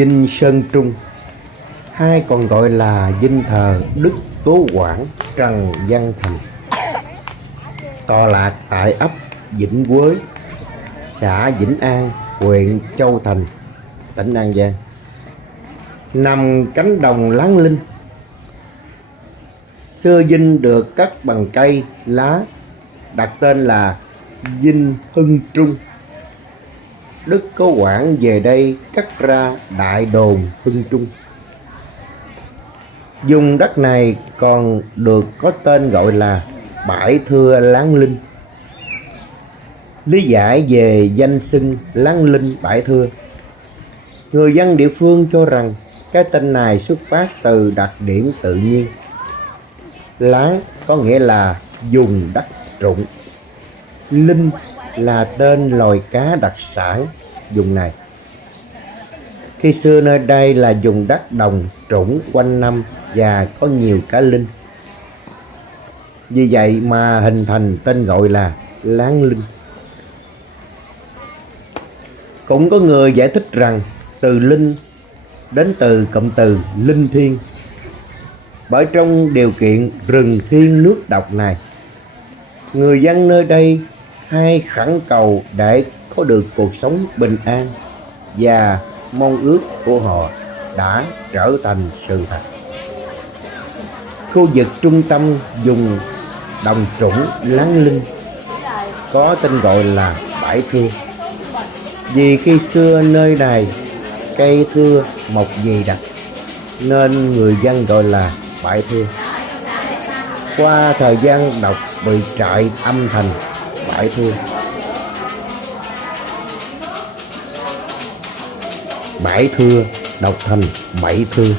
Dinh Sơn Trung, hay còn gọi là dinh thờ Đức Cố Quảng Trần Văn Thành, tọa lạc tại ấp Vĩnh Quới, xã Vĩnh An, huyện Châu Thành, tỉnh An Giang, nằm cánh đồng láng linh. Xưa dinh được cắt bằng cây lá, đặt tên là Dinh Hưng Trung. Đức Cố Quảng về đây cắt ra đại đồn Hưng Trung. Vùng đất này còn được có tên gọi là bãi thưa Láng Linh. Lý giải về danh xưng Láng Linh bãi thưa, người dân địa phương cho rằng cái tên này xuất phát từ đặc điểm tự nhiên. Láng có nghĩa là vùng đất trũng, linh là tên loài cá đặc sản vùng này. Khi xưa nơi đây là vùng đất đồng trũng quanh năm và có nhiều cá linh, vì vậy mà hình thành tên gọi là Láng Linh. Cũng có người giải thích rằng từ linh đến từ cụm từ linh thiêng, bởi trong điều kiện rừng thiêng nước độc này, người dân nơi đây hay khẩn cầu để có được cuộc sống bình an, và mong ước của họ đã trở thành sự thật. Khu vực trung tâm vùng đồng trũng Láng Linh có tên gọi là bãi thưa, vì khi xưa nơi này cây thưa mọc dày đặc nên người dân gọi là bãi thưa. Qua thời gian đọc bị trại âm thành bãi thưa. Bãi thưa đọc thành bãi thưa.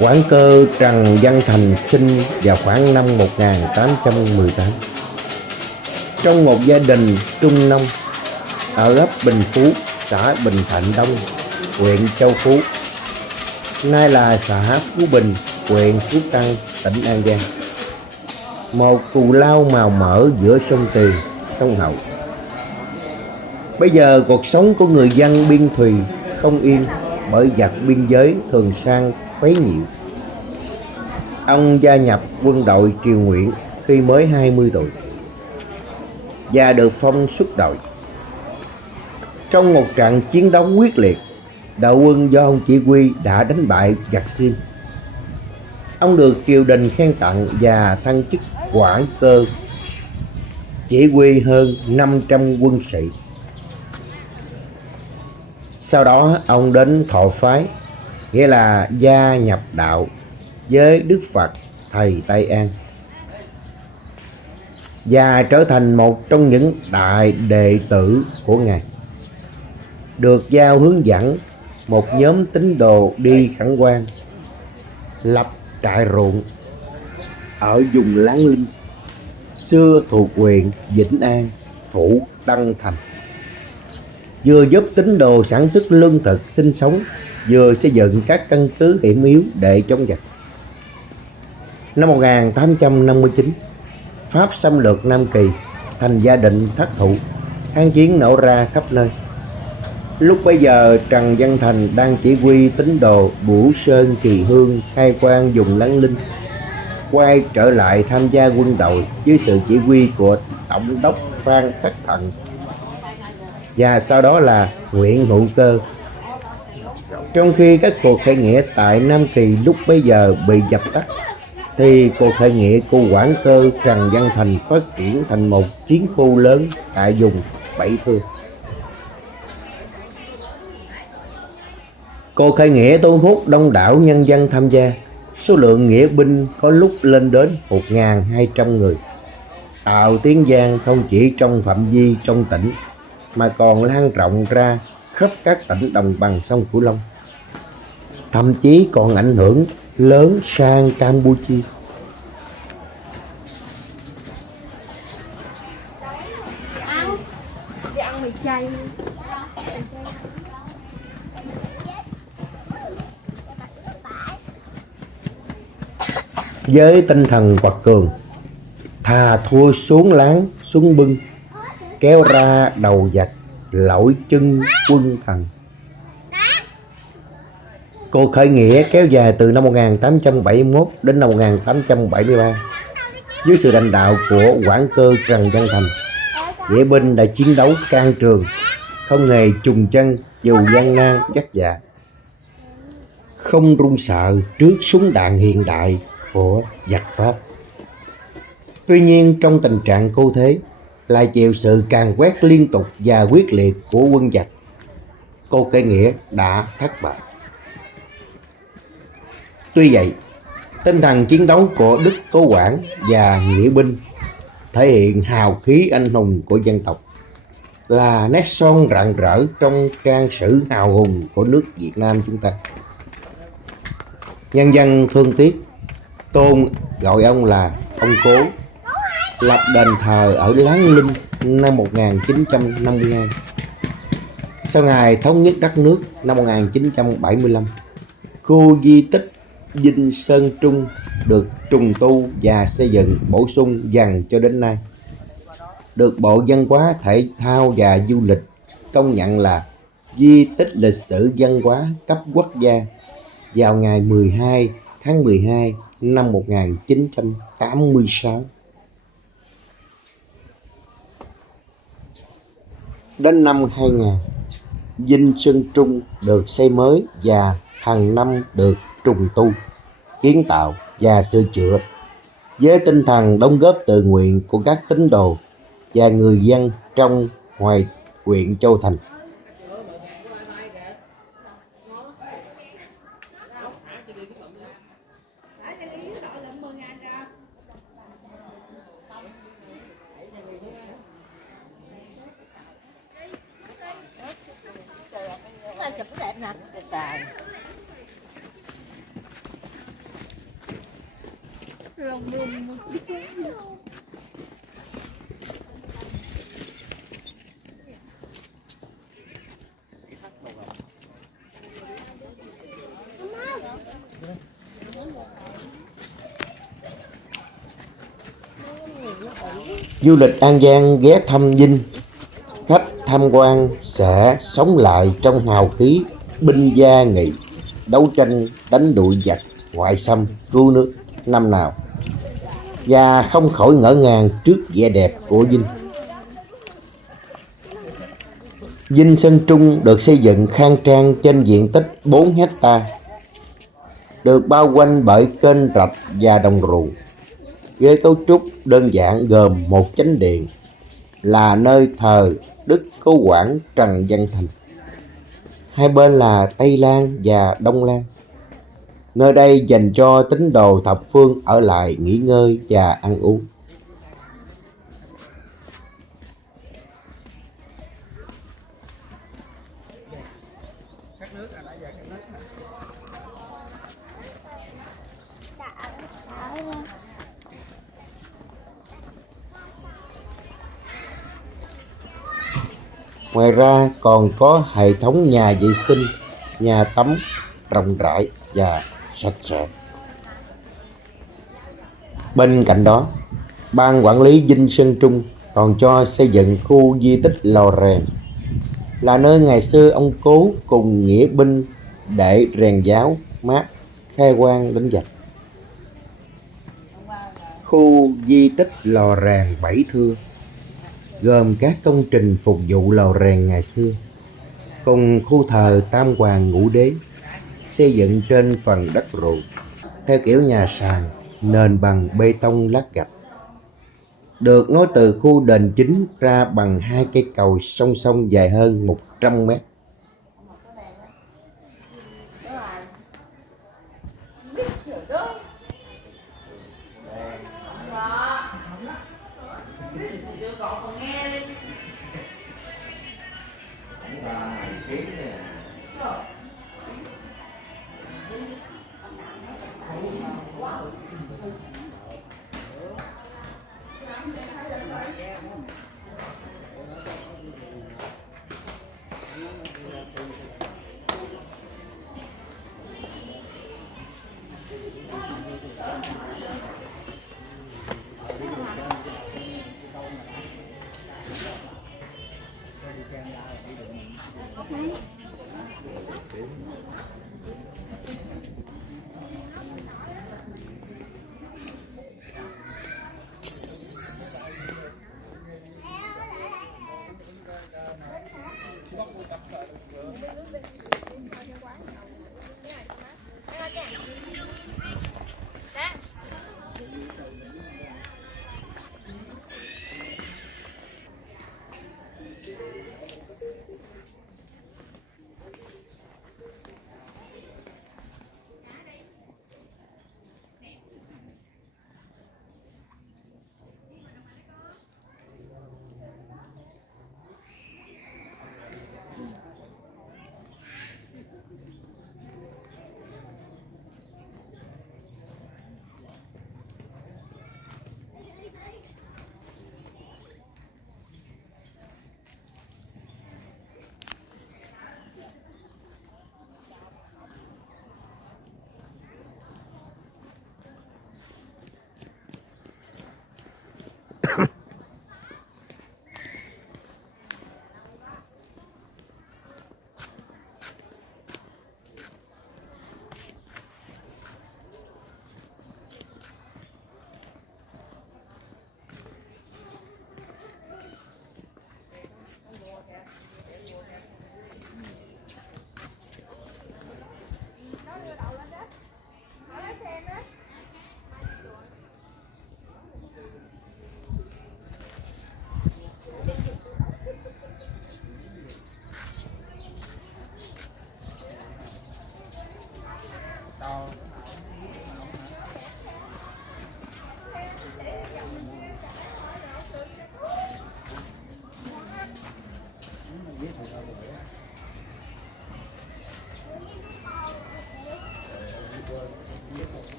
Quán cơ Trần Văn Thành sinh vào khoảng năm 1818 trong một gia đình trung nông ở ấp Bình Phú, xã Bình Thạnh Đông, huyện Châu Phú, nay là xã Phú Bình, huyện Phú Tân, tỉnh An Giang. Một cù lao màu mỡ giữa sông Tiền, sông Hậu. Bây giờ cuộc sống của người dân biên thùy không yên, bởi giặc biên giới thường sang quấy nhiễu. Ông gia nhập quân đội Triều Nguyễn khi mới 20 tuổi và được phong xuất đội. Trong một trận chiến đấu quyết liệt, đội quân do ông chỉ huy đã đánh bại giặc Xiêm. Ông được triều đình khen tặng và thăng chức quản cơ, chỉ huy hơn 500 quân sĩ. Sau đó ông đến thọ phái, nghĩa là gia nhập đạo với Đức Phật thầy Tây An, và trở thành một trong những đại đệ tử của Ngài. Được giao hướng dẫn một nhóm tín đồ đi khẩn hoang, lập trại ruộng ở vùng Láng Linh, xưa thuộc huyện Vĩnh An, phủ Tân Thành, vừa giúp tín đồ sản xuất lương thực sinh sống, vừa xây dựng các căn cứ hiểm yếu để chống giặc. Năm 1859, Pháp xâm lược Nam Kỳ, thành gia định thất thủ, kháng chiến nổ ra khắp nơi. Lúc bấy giờ Trần Văn Thành đang chỉ huy tín đồ Bửu Sơn Kỳ Hương khai quang vùng Láng Linh, quay trở lại tham gia quân đội dưới sự chỉ huy của Tổng đốc Phan Khắc Thận và sau đó là Nguyễn Hữu Cơ. Trong khi các cuộc khởi nghĩa tại Nam Kỳ lúc bấy giờ bị dập tắt, thì cuộc khởi nghĩa của quản cơ Trần Văn Thành phát triển thành một chiến khu lớn tại vùng Bãi Thưa. Cuộc khởi nghĩa thu hút đông đảo nhân dân tham gia, số lượng nghĩa binh có lúc lên đến 1.200 người, tạo tiếng vang không chỉ trong phạm vi trong tỉnh mà còn lan rộng ra khắp các tỉnh đồng bằng sông Cửu Long, thậm chí còn ảnh hưởng lớn sang Campuchia. Với tinh thần quật cường, thà thua xuống láng xuống bưng, kéo ra đầu giặc lỗi chân quân thần. Cuộc khởi nghĩa kéo dài từ năm 1871 đến năm 1873 dưới sự lãnh đạo của quản cơ Trần Văn Thành. Nghĩa binh đã chiến đấu can trường, không hề chùn chân dù gian nan vất vả, không run sợ trước súng đạn hiện đại của giặc Pháp. Tuy nhiên, trong tình trạng cô thế, lại chịu sự càn quét liên tục và quyết liệt của quân giặc, cuộc khởi nghĩa đã thất bại. Tuy vậy, tinh thần chiến đấu của Đức Cố Quản và nghĩa binh thể hiện hào khí anh hùng của dân tộc, là nét son rạng rỡ trong trang sử hào hùng của nước Việt Nam chúng ta. Nhân dân thương tiếc, tôn gọi ông là ông Cố, lập đền thờ ở Láng Linh năm 1952. Sau ngày thống nhất đất nước năm 1975, khu di tích Dinh Sơn Trung được trùng tu và xây dựng bổ sung dần cho đến nay, được Bộ Văn hóa Thể thao và Du lịch công nhận là di tích lịch sử văn hóa cấp quốc gia vào ngày 12 tháng 12 năm 1986. Đến năm 2000, Dinh Sơn Trung được xây mới và hàng năm được trùng tu, kiến tạo và sửa chữa với tinh thần đóng góp tự nguyện của các tín đồ và người dân trong ngoài huyện Châu Thành. Chụp đẹp nè. Du lịch An Giang ghé thăm Dinh, khách tham quan sẽ sống lại trong hào khí binh gia nghị, đấu tranh đánh đuổi giặc ngoại xâm cứu nước năm nào, và không khỏi ngỡ ngàng trước vẻ đẹp của Dinh. Dinh Sơn Trung được xây dựng khang trang trên diện tích 4 hecta, được bao quanh bởi kênh rạch và đồng ruộng, với cấu trúc đơn giản gồm một chánh điện là nơi thờ Đức Cố Quản Trần Văn Thành. Hai bên là Tây Lan và Đông Lan. Nơi đây dành cho tín đồ thập phương ở lại nghỉ ngơi và ăn uống. Ngoài ra còn có hệ thống nhà vệ sinh, nhà tắm rộng rãi và sạch sẽ. Bên cạnh đó, Ban quản lý Dinh Sơn Trung còn cho xây dựng khu di tích Lò Rèn, là nơi ngày xưa ông Cố cùng nghĩa binh để rèn giáo mát khai quang đánh giặc. Khu di tích Lò Rèn Bảy Thưa gồm các công trình phục vụ lò rèn ngày xưa, cùng khu thờ Tam Hoàng Ngũ Đế xây dựng trên phần đất ruộng theo kiểu nhà sàn, nền bằng bê tông lát gạch, được nối từ khu đền chính ra bằng hai cây cầu song song dài hơn 100 mét.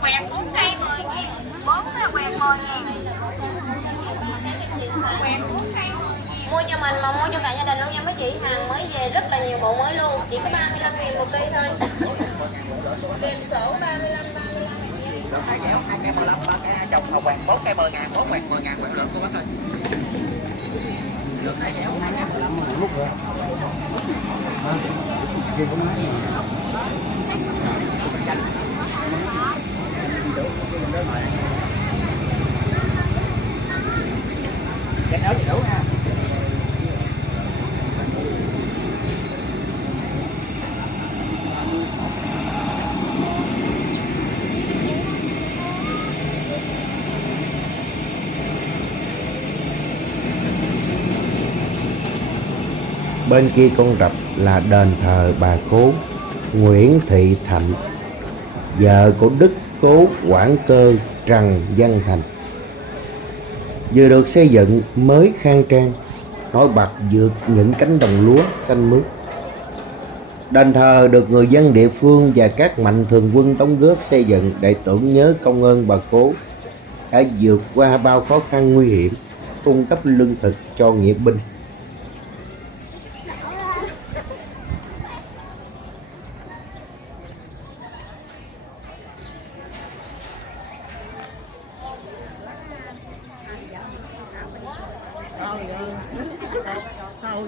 Quẹt 4 cây 10 ngàn. 4 là quẹt 10 ngàn. Quẹt 4 cây 10 ngàn. Mua cho mình mà mua cho cả gia đình luôn nha mấy chị. Hàng mới về rất là nhiều bộ mới luôn. Chỉ có 35.000 một cây thôi. Kèm sổ 35. Được 2 dẻo, 2 cây 15, 3 cây 2 chồng, hầu quẹt 4 cây 10 ngàn, 4 quẹt 10 ngàn, quẹt lượng cô bác ơi. Được 2 dẻo, 2 cây 15 lúc rồi. Kia cũng nói cái áo thì đủ ha. Bên kia con rạch là đền thờ bà cố Nguyễn Thị Thạnh, vợ của Đức Cố Quản Cơ Trần Văn Thành, vừa được xây dựng mới khang trang, nổi bật vượt những cánh đồng lúa xanh mướt. Đền thờ được người dân địa phương và các mạnh thường quân đóng góp xây dựng để tưởng nhớ công ơn bà cố đã vượt qua bao khó khăn nguy hiểm, cung cấp lương thực cho nghĩa binh.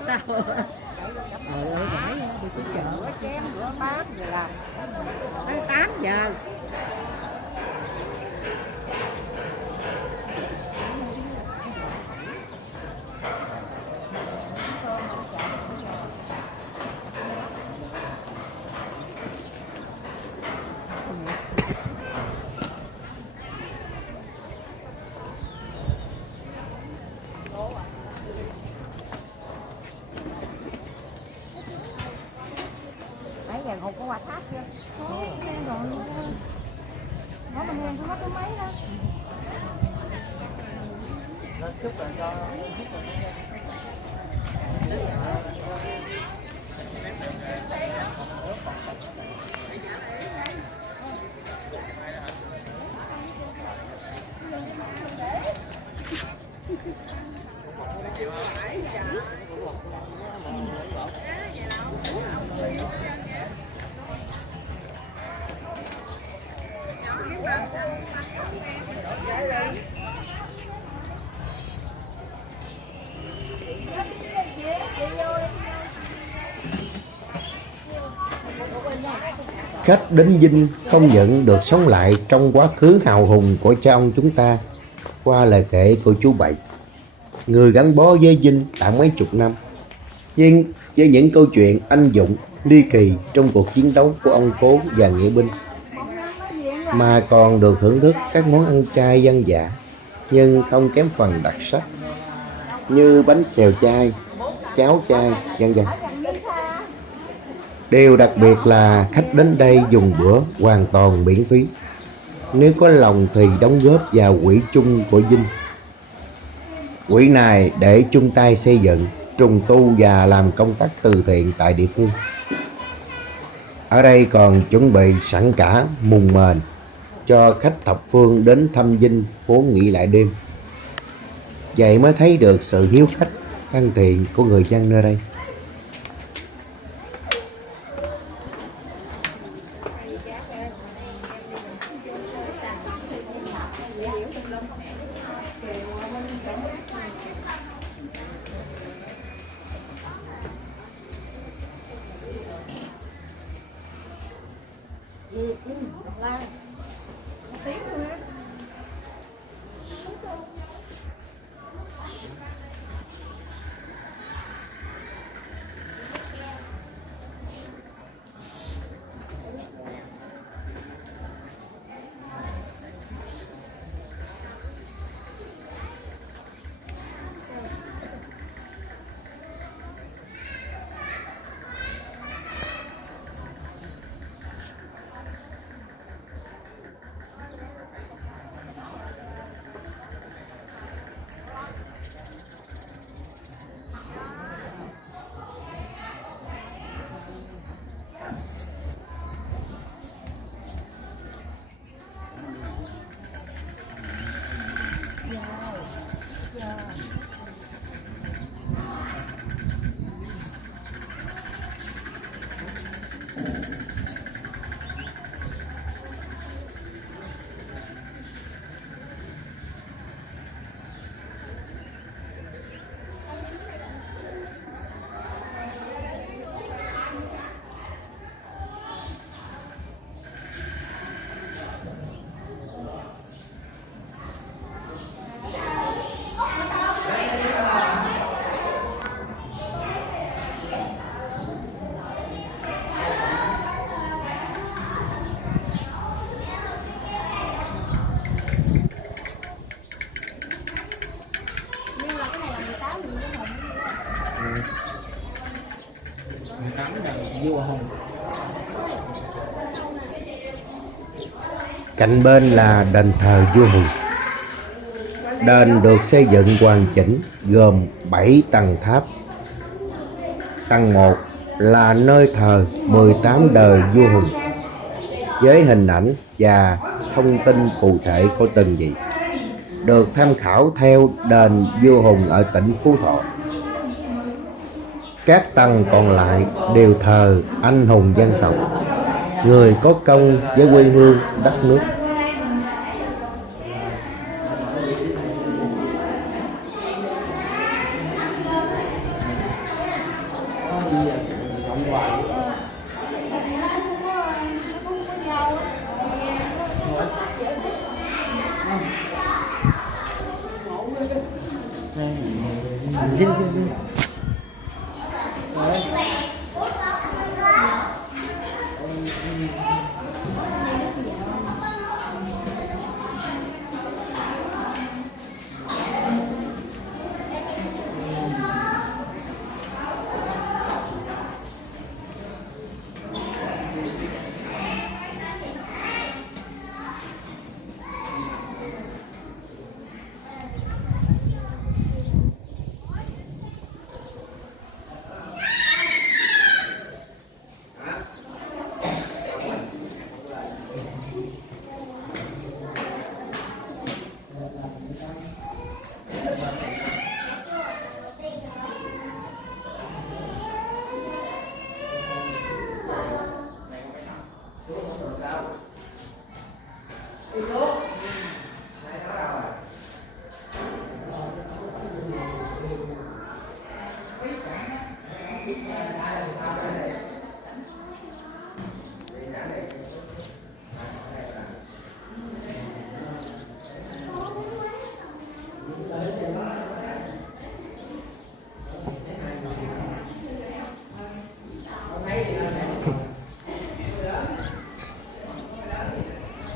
Tao phải đi tới chợ chén rửa bát rồi làm tới 8 giờ. Nãy giờ Hùng có qua tháp chưa? Có, nghe rồi. Nó mà nghe nó có mấy đó. Lên chút là cho Khách đến Vinh không những được sống lại trong quá khứ hào hùng của cha ông chúng ta qua lời kể của chú Bảy, người gắn bó với Vinh đã mấy chục năm, nhưng với những câu chuyện anh dũng ly kỳ trong cuộc chiến đấu của ông cố và nghĩa binh, mà còn được thưởng thức các món ăn chay dân dã nhưng không kém phần đặc sắc như bánh xèo chay, cháo chay, vân vân. Điều đặc biệt là khách đến đây dùng bữa hoàn toàn miễn phí, nếu có lòng thì đóng góp vào quỹ chung của Vinh. Quỹ này để chung tay xây dựng, trùng tu và làm công tác từ thiện tại địa phương. Ở đây còn chuẩn bị sẵn cả mùng mền cho khách thập phương đến thăm Vinh vốn nghỉ lại đêm. Vậy mới thấy được sự hiếu khách, thân thiện của người dân nơi đây. Cạnh bên là đền thờ vua Hùng. Đền được xây dựng hoàn chỉnh gồm 7 tầng tháp. Tầng 1 là nơi thờ 18 đời vua Hùng với hình ảnh và thông tin cụ thể của từng vị, được tham khảo theo đền vua Hùng ở tỉnh Phú Thọ. Các tầng còn lại đều thờ anh hùng dân tộc, người có công với quê hương đất nước.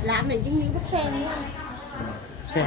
Làm mình giống như bắp sen đúng không? Sen.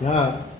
Nhớ không?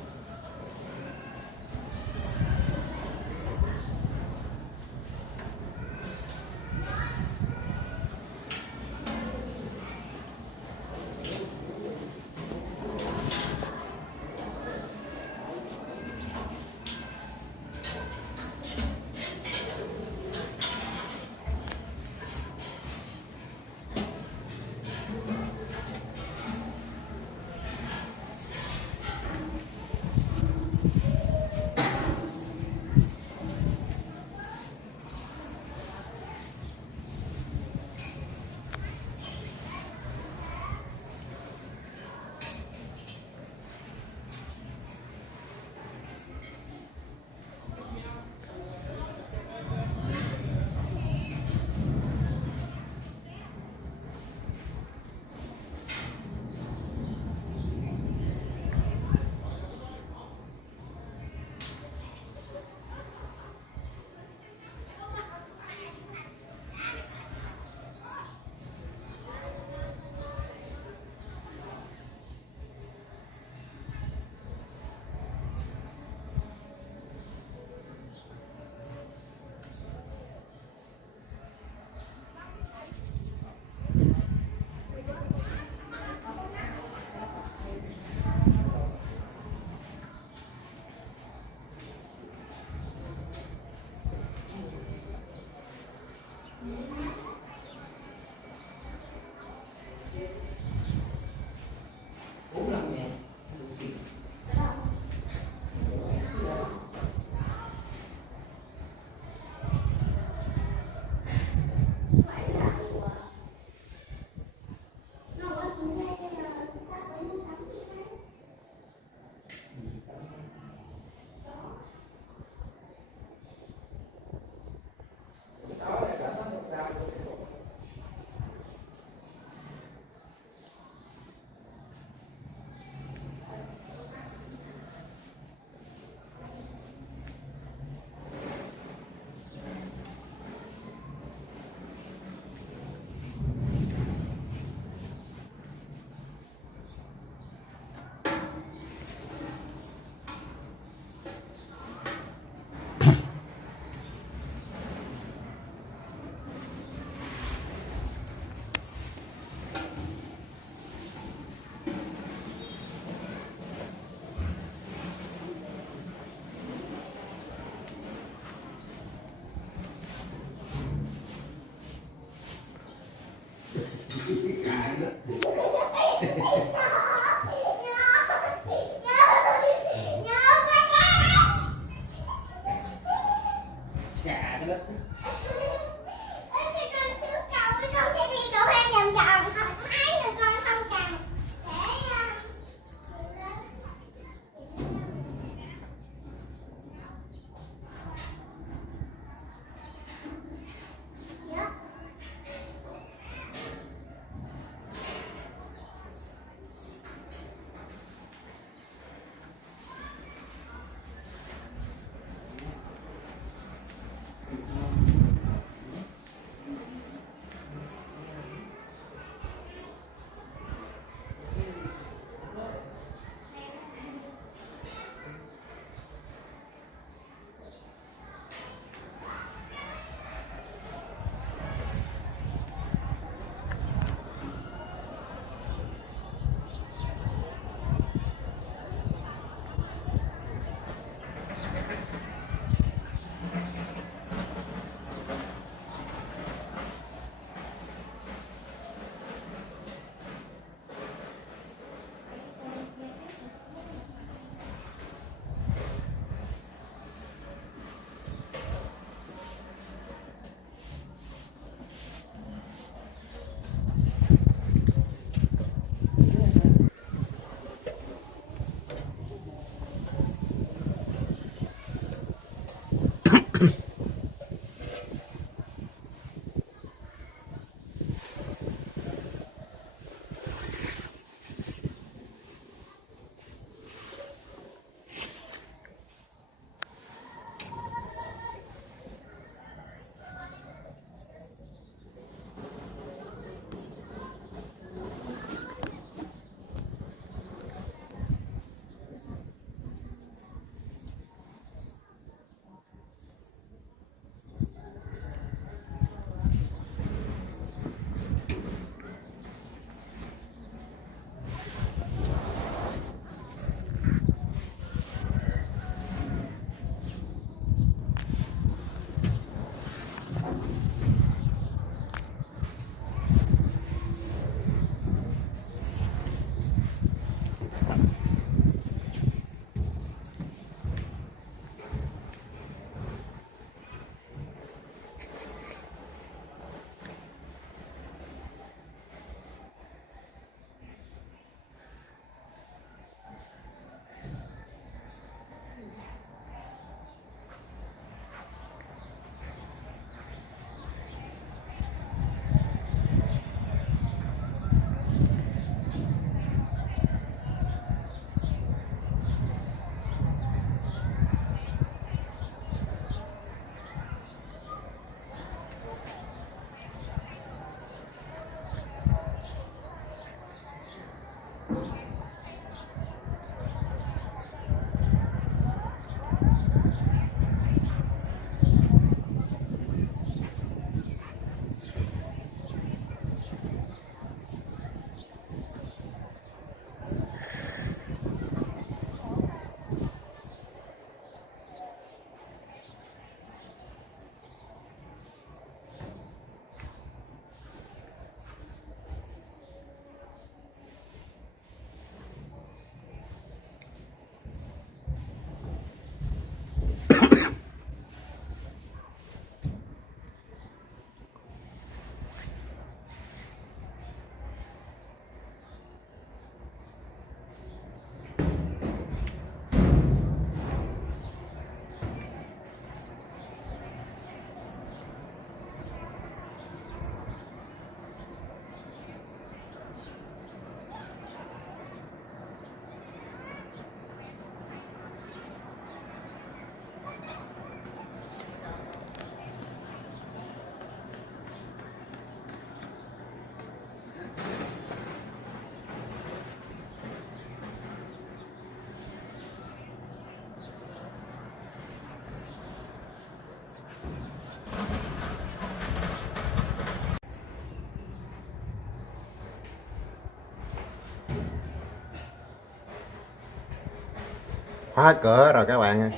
Khóa cửa rồi các bạn ơi.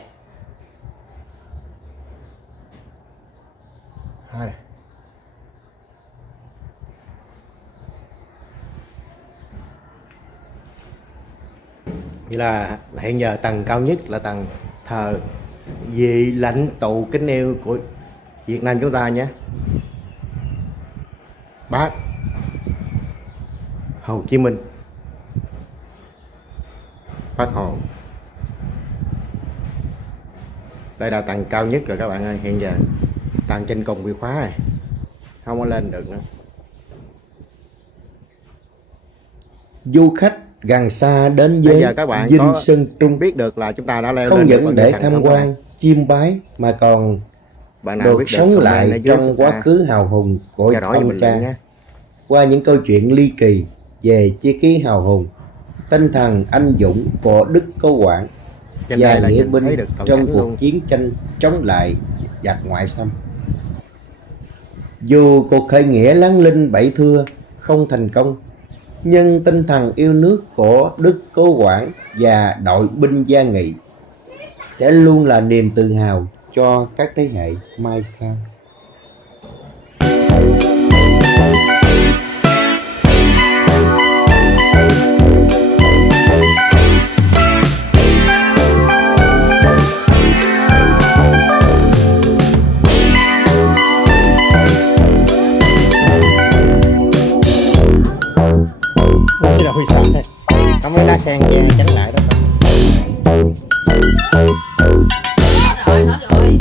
Thôi nè. Vậy là hiện giờ tầng cao nhất là tầng thờ vị lãnh tụ kính yêu của Việt Nam chúng ta nhé, Bác Hồ Chí Minh. Bác Hồ. Đây là tầng cao nhất rồi các bạn ơi. Hiện giờ tầng trên cùng bị khóa này, không có lên được nữa. Du khách gần xa đến với Vinh Sơn Trung biết được là chúng ta đã leo không lên những để tham quan chiêm bái mà còn được sống lại trong quá khứ hào hùng của ông cha qua những câu chuyện ly kỳ về chi ký hào hùng, tinh thần anh dũng của Đức Cố Quản và nghĩa binh trong cuộc chiến tranh chống lại giặc ngoại xâm. Dù cuộc khởi nghĩa Láng Linh Bảy Thưa không thành công, nhưng tinh thần yêu nước của Đức Cố Quản và đội binh Gia Nghị sẽ luôn là niềm tự hào cho các thế hệ mai sau. Không có lá sen che tránh lại đó. Hết rồi.